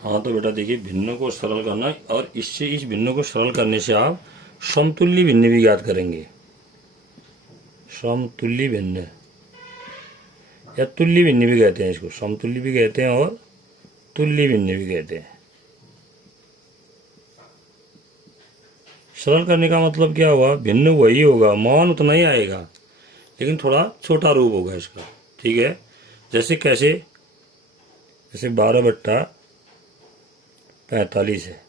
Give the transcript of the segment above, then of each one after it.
हाँ तो बेटा देखिए, भिन्न को सरल करना है और इससे इस भिन्न को सरल करने से आप समतुल्य भिन्न भी याद करेंगे। समतुल्य भिन्न या तुल्य भिन्न भी कहते हैं, इसको समतुल्य भी कहते हैं और तुल्य भिन्न भी कहते हैं। सरल करने का मतलब क्या हुआ, भिन्न वही होगा, मान उतना ही आएगा लेकिन थोड़ा छोटा रूप होगा इसका। ठीक है, जैसे कैसे, जैसे 12/45 है,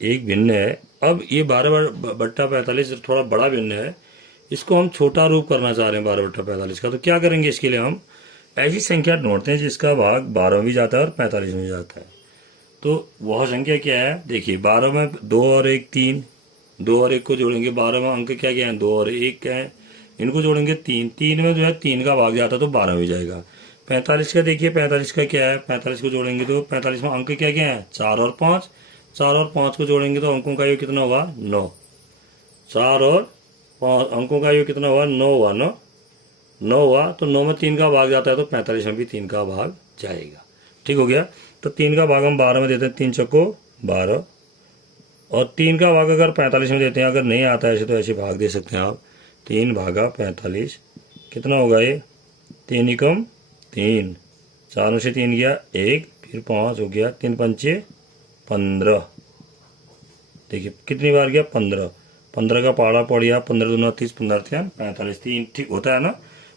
एक भिन्न है। अब ये 12/45 थोड़ा बड़ा भिन्न है, इसको हम छोटा रूप करना चाह रहे हैं 12/45 का। तो क्या करेंगे, इसके लिए हम ऐसी संख्या ढूंढते हैं जिसका भाग 12 में भी जाता है और 45 में भी जाता है। तो वह संख्या क्या है, देखिए 12 में 2 और 1 3, 2 और 1 को जोड़ेंगे, 12 में अंक क्या क्या है, 2 और 1 क्या है, इनको जोड़ेंगे 3, 3 में जो है 3 का भाग जाता है तो 12 में जाएगा। 45 का देखिए, 45 का क्या है, 45 को जोड़ेंगे तो 45 में अंक क्या क्या है, 4 और 5, 4 और 5 को जोड़ेंगे तो अंकों का योग कितना होगा, 9, 4 और 5 अंकों का योग कितना हुआ, 9 हुआ, 9 हुआ। तो 9 में 3 का भाग जाता है तो 45 में भी 3 का भाग जाएगा। ठीक हो गया। तो 3 का भाग हम 12 में देते हैं, 3 चक्को 12, और 3 का भाग अगर 45 में देते हैं, अगर नहीं आता है ऐसे तो ऐसे भाग दे सकते हैं आप, 3 भागा 45 कितना होगा ये, 3 एकम 3, 4 में से 3 गया 1, फिर 5 हो गया, 3 पंचे 15। देखिए कितनी बार गया, 15, 15 का पहाड़ा पड़ गया, 15 दूना 30, 15 45, 3 ठीक होता है ना।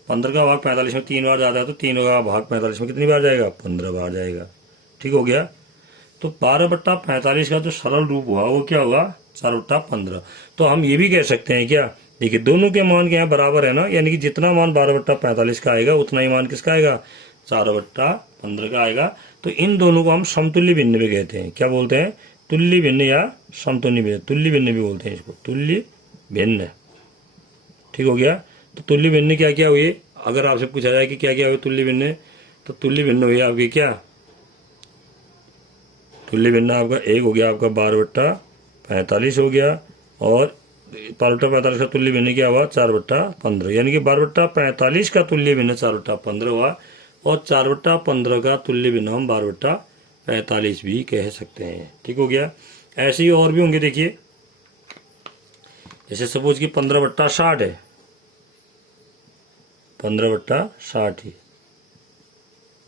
15 का भाग 45 में 3 बार जाता है तो 3 का भाग 45 में कितनी बार जाएगा, 15 बार जाएगा। ठीक हो गया। तो 12/45 का जो सरल रूप हुआ वो क्या हुआ, 4/15। तो हम ये भी कह सकते हैं क्या, देखिए दोनों के मान के यहाँ बराबर है ना, यानी कि जितना मान 12/45 का आएगा उतना ही मान किसका आएगा, 4/15 का आएगा। तो इन दोनों को हम समतुल्य भिन्न भी कहते हैं। क्या बोलते हैं, तुल्य भिन्न या समतुल्य भिन्न, तुल्य भिन्न भी बोलते हैं इसको, तुल्य भिन्न। ठीक हो गया। तो तुल्य भिन्न क्या क्या हुए, अगर आपसे पूछा जाए कि क्या क्या हुए तुल्य भिन्न, तो तुल्य भिन्न हुए आपके क्या, तुल्य भिन्न आपका एक हो गया, आपका 12/45 हो गया, और 12/45 का तुल्य भिन्न क्या हुआ, 4/15, यानी कि 12/45 का तुल्य भिन्न 4/15 हुआ, और 4/15 का तुल्य भिन्न हम 12/45 भी कह सकते हैं। ठीक हो गया। ऐसे ही और भी होंगे, देखिए जैसे सपोज कि 15/60 है, 15/60 ही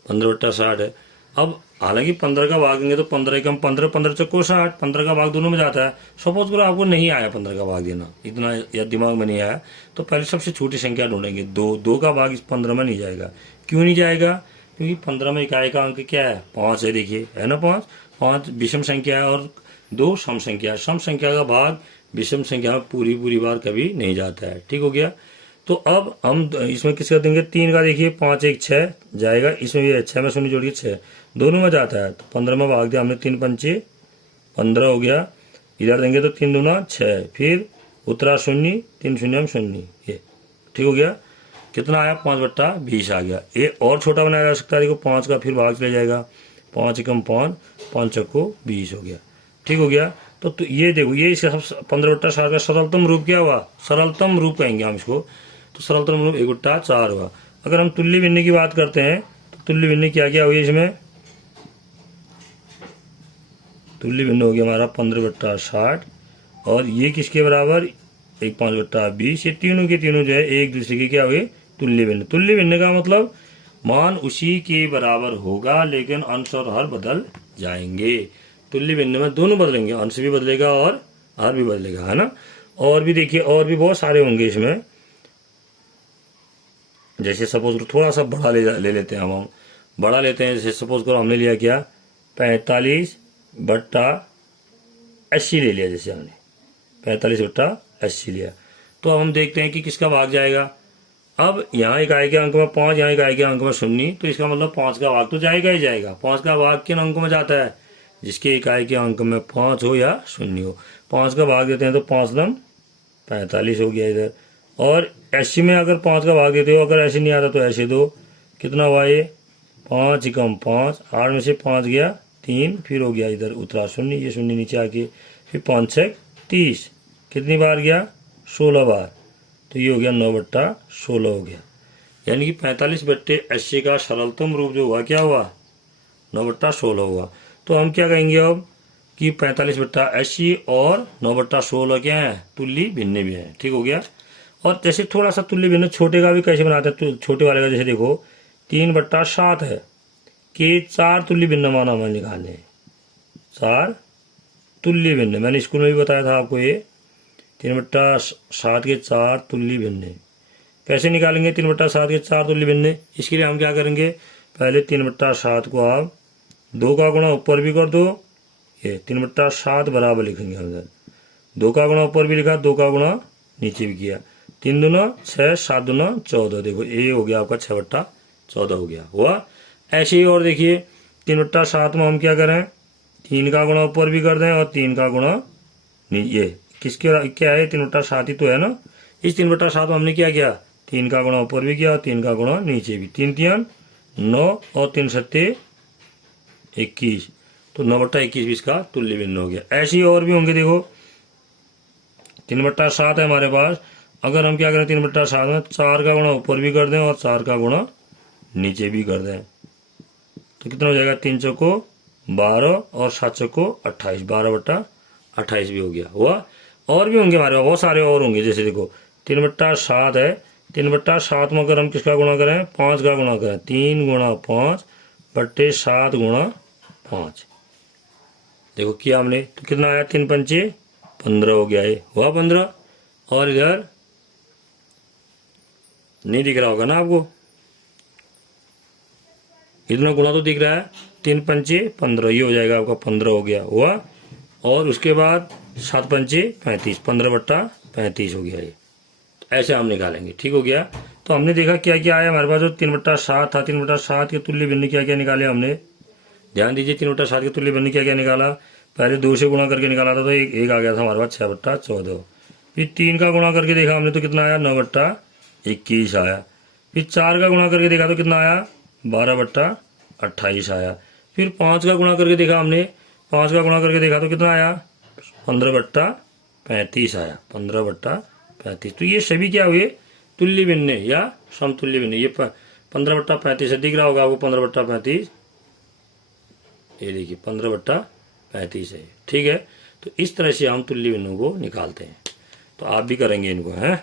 15/60 है। अब हालांकि 15 का भाग देंगे तो 15 एकम 15, 15 चक्को 60, 15 का भाग दोनों में जाता है। सपोज करो आपको नहीं आया 15 का भाग देना, इतना या दिमाग में नहीं आया, तो पहले सबसे छोटी संख्या ढूंढेंगे, 2, 2 का भाग इस 15 में नहीं जाएगा। क्यों नहीं जाएगा, क्योंकि 15 में इकाई का अंक क्या है, 5 है, देखिए है ना, 5, 5 विषम संख्या है और 2 सम संख्या है। सम संख्या का भाग विषम संख्या में पूरी पूरी बार कभी नहीं जाता है। ठीक हो गया। तो अब हम इसमें किसका देंगे, 3 का, देखिए 5 1 6 जाएगा, इसमें भी 6 में शून्य जोड़िए 6, दोनों में जाता है। तो 15 में भाग दिया हमने, 3 पंचे 15 हो गया, इधर देंगे तो 3 दूना 6, फिर उतरा शून्य, 3 शून्य शून्य, ये ठीक हो गया। कितना आया, 5/20 आ गया। ये और छोटा बनाया जा सकता है, देखो 5 का फिर भाग चले जाएगा, 5 एकम 5, 5 चक्को 20 हो गया। ठीक हो गया। तो ये देखो, ये 15/60 का सरलतम रूप क्या हुआ, सरलतम रूप कहेंगे हम इसको। तो सरलतम रूप 1/4 हुआ। अगर हम तुल्य भिन्न की बात करते हैं तो तुल्य भिन्न क्या क्या हुई इसमें, तुल्य भिन्न हो गया हमारा 15/60, और ये किसके बराबर, 5/20। ये तीनों के तीनों जो है एक दूसरे की क्या हुए, तुल्य भिन्न। तुल्य भिन्न का मतलब मान उसी के बराबर होगा लेकिन अंश और हर बदल जाएंगे। तुल्य भिन्न में दोनों बदलेंगे, अंश भी बदलेगा और हर भी बदलेगा, है ना। और भी देखिए, और भी बहुत सारे होंगे इसमें। जैसे सपोज करो थोड़ा सा बड़ा ले लेते हैं, हम बड़ा लेते हैं। जैसे सपोज करो हमने लिया क्या, 45/80 ले लिया, जैसे हमने 45/80 लिया। तो अब हम देखते हैं कि किसका भाग जाएगा। अब यहाँ इकाई के अंक में 5, यहाँ इकाई के अंक में 0, तो इसका मतलब 5 का भाग तो जाएगा ही जाएगा। 5 का भाग किन अंकों में जाता है, जिसके इकाई के अंक में 5 हो या 0 हो। 5 का भाग देते हैं तो 5 लम 45 हो गया इधर। और 80 में अगर 5 का भाग देते हो, अगर ऐसे नहीं आता तो ऐसे दो, कितना हुआ ये, 5 एकम 5, 8 में से 5 गया 3, फिर हो गया इधर उतरा 0, ये 0 नीचे आके, फिर 5 6 30, कितनी बार गया, 16 बार। तो ये हो गया 9/16 हो गया। यानी कि 45/80 का सरलतम रूप जो हुआ क्या हुआ, 9/16 हुआ। तो हम क्या कहेंगे अब कि 45/80 और 9/16 क्या है, तुल्य भिन्न भी है। ठीक हो गया। और जैसे थोड़ा सा तुल्य भिन्न छोटे का भी कैसे बनाते हैं, तो छोटे वाले का जैसे देखो 3/7 है कि 4 तुल्य भिन्न मान हमें निकालने हैं, 4 तुल्य भिन्न। मैंने स्कूल में भी बताया था आपको, ये 3/7 के 4 तुल्य भिन्न कैसे निकालेंगे। 3/7 के 4 तुल्य भिन्न, इसके लिए हम क्या करेंगे, पहले 3/7 को आप 2 का गुणा ऊपर भी कर दो, ये 3/7 बराबर लिखेंगे हम इधर। 2 का गुणा ऊपर भी लिखा, 2 का गुणा नीचे भी किया। 3 दूना 6, 7 दूना 14। देखो ये हो गया आपका 6/14 हो गया हुआ। ऐसे ही और देखिए 3/7 में हम क्या करें, 3 का गुणा ऊपर भी कर दें और 3 का गुणा ये किसके क्या है, 3/7 ही तो है ना। इस 3/7 में हमने क्या किया, 3 का गुणा ऊपर भी किया और 3 का गुणा नीचे भी। 3 3 9 और 3 7 21, तो 9/21 भी इसका तुल्य भिन्न हो गया। ऐसे ही और भी होंगे। देखो 3/7 है हमारे पास, अगर हम क्या करें 3/7 में 4 का गुणा ऊपर भी कर दें और 4 का गुणा नीचे भी कर दें, तो कितना हो जाएगा, 3 चौको 12 और 7 चौको 28, 12/28 भी हो गया हुआ। और भी होंगे हमारे पास, बहुत सारे और होंगे। जैसे देखो 3/7 है, 3/7 में अगर हम किसका गुणा करें, 5 का गुणा करें, 3 गुणा 5/7 गुणा 5, देखो किया हमने, तो कितना आया, 3 पंचे 15 हो गया, ये हुआ 15। और इधर नहीं दिख रहा होगा ना आपको, इतना गुणा तो दिख रहा है, 3 पंचे 15, ये हो जाएगा आपका 15 हो गया हुआ। और उसके बाद 7 पंचे 35, 15/35 हो गया ये। ऐसे हम निकालेंगे। ठीक हो गया। तो हमने देखा क्या क्या आया हमारे पास, जो 3/7 था, 3/7 के तुल्य भिन्न क्या क्या निकाले हमने, ध्यान दीजिए। 3/7 के तुल्य भिन्न क्या क्या निकाला, पहले 2 से गुणा करके निकाला था, तो एक आ गया था हमारे पास 6/14। फिर 3 का गुणा करके देखा हमने, तो कितना आया, 9/21 आया। फिर 4 का गुणा करके देखा तो कितना आया, 12/28 आया। फिर 5 का गुणा करके देखा हमने, 5 का गुणा करके देखा तो कितना आया, 15/35 आया, 15/35। तो ये सभी क्या हुए, तुल्य भिन्न या समतुल्य भिन्न। ये 15/35 से दिख रहा होगा आपको, 15/35, ये देखिए 15/35 है। ठीक है। तो इस तरह से हम तुल्य भिन्नों को निकालते हैं। तो आप भी करेंगे इनको, हैं।